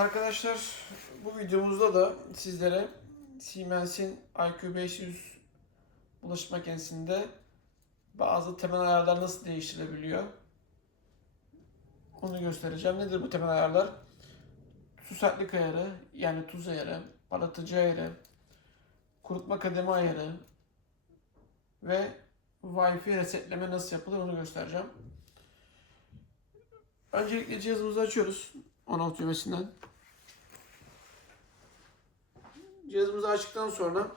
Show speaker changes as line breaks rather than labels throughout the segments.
Arkadaşlar bu videomuzda da sizlere Siemens'in IQ500 bulaşık makinesinde bazı temel ayarlar nasıl değiştirilebiliyor onu göstereceğim. Nedir bu temel ayarlar? Su sertlik ayarı yani tuz ayarı, parlatıcı ayarı, kurutma kademe ayarı ve Wi-Fi resetleme nasıl yapılır onu göstereceğim. Öncelikle cihazımızı açıyoruz on-off düğmesinden. Cihazımızı açtıktan sonra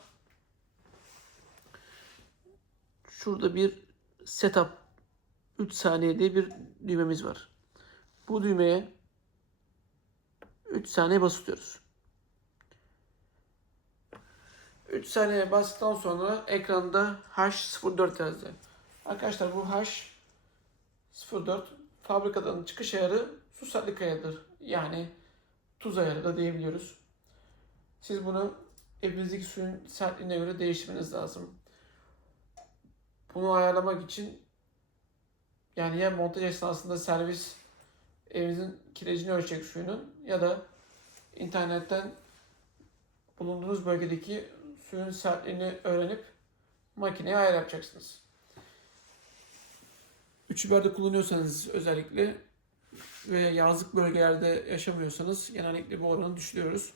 şurada bir setup 3 saniye diye bir düğmemiz var. Bu düğmeye 3 saniye basıyoruz. 3 saniye bastıktan sonra ekranda H04 yazdı. Arkadaşlar bu H04 fabrikadan çıkış ayarı su sertlik ayarıdır. Yani tuz ayarı da diyebiliyoruz. Siz bunu evinizdeki suyun sertliğine göre değiştirmeniz lazım. Bunu ayarlamak için yani ya montaj esnasında servis evinizin kirecini ölçecek suyunun ya da internetten bulunduğunuz bölgedeki suyun sertliğini öğrenip makineye ayar yapacaksınız. Üçü berde kullanıyorsanız özellikle ve yazlık bölgelerde yaşamıyorsanız genellikle bu oranı düşürüyoruz.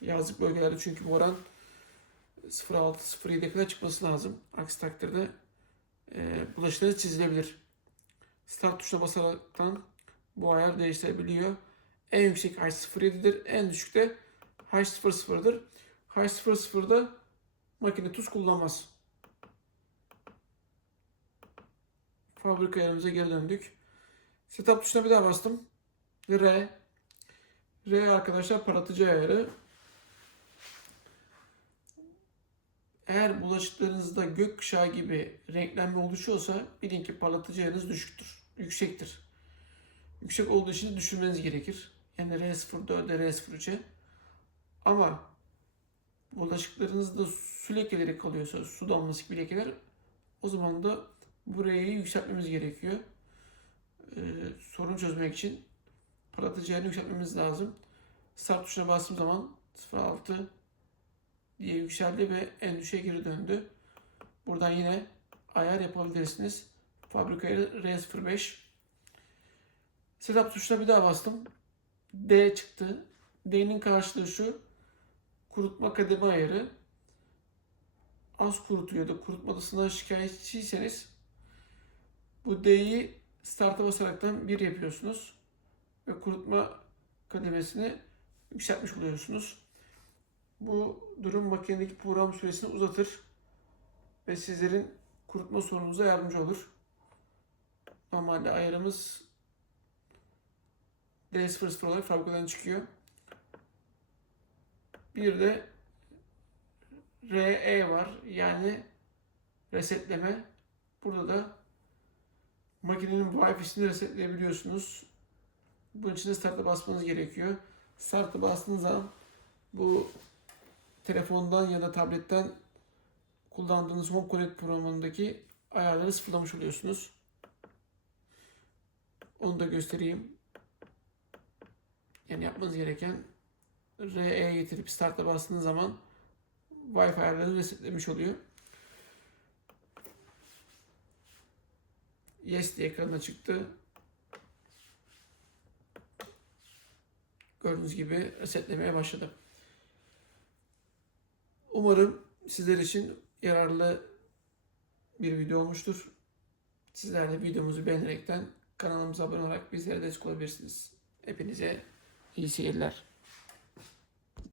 Yazlık bölgelerde çünkü bu oran 0.6-0.7'ye kadar çıkması lazım. Aksi takdirde e, bulaşıkları çizilebilir. Start tuşuna basaraktan bu ayar değiştirebiliyor. En yüksek H07'dir. En düşük de H00'dır. H00'da makine tuz kullanmaz. Fabrika yerimize geri döndük. Setup tuşuna bir daha bastım. R. R arkadaşlar parlatıcı ayarı. Eğer bulaşıklarınızda gökkuşağı gibi renklenme oluşuyorsa bilin ki parlatıcı düşüktür, yüksektir. Yüksek olduğu için düşürmeniz gerekir. Yani R04'e R03'e. Ama bulaşıklarınızda su lekeleri kalıyorsa, su damlası gibi lekeler o zaman da burayı yükseltmemiz gerekiyor. Ee, sorun çözmek için parlatıcı ayarını yükseltmemiz lazım. Start tuşuna bastığım zaman 06 diye yükseldi ve en düşe geri döndü. Buradan yine ayar yapabilirsiniz. Fabrikaya R05 Setup tuşuna bir daha bastım. D çıktı. D'nin karşılığı şu. Kurutma kademe ayarı. Az kurutuyor da kurutmadasından şikayetçiyseniz bu D'yi start'a basaraktan 1 yapıyorsunuz. Ve kurutma kademesini yükseltmiş oluyorsunuz. Bu durum makinedeki program süresini uzatır ve sizlerin kurutma sorununuza yardımcı olur. Normalde ayarımız D00 olarak fabrikadan çıkıyor. Bir de RE var. Yani resetleme. Burada da makinenin Wi-Fi'sini resetleyebiliyorsunuz. Bunun için de start'a basmanız gerekiyor. Start'a bastığınız zaman bu telefondan ya da tabletten kullandığınız Home Connect programındaki ayarları sıfırlamış oluyorsunuz. Onu da göstereyim. Yani yapmanız gereken RE'ye getirip start'a bastığınız zaman Wi-Fi ayarlarını resetlemiş oluyor. Yes diye ekrana çıktı. Gördüğünüz gibi resetlemeye başladı. Umarım sizler için yararlı bir video olmuştur. Sizler de videomuzu beğenerekten kanalımıza abone olarak bizlere destek olabilirsiniz. Hepinize iyi seyirler.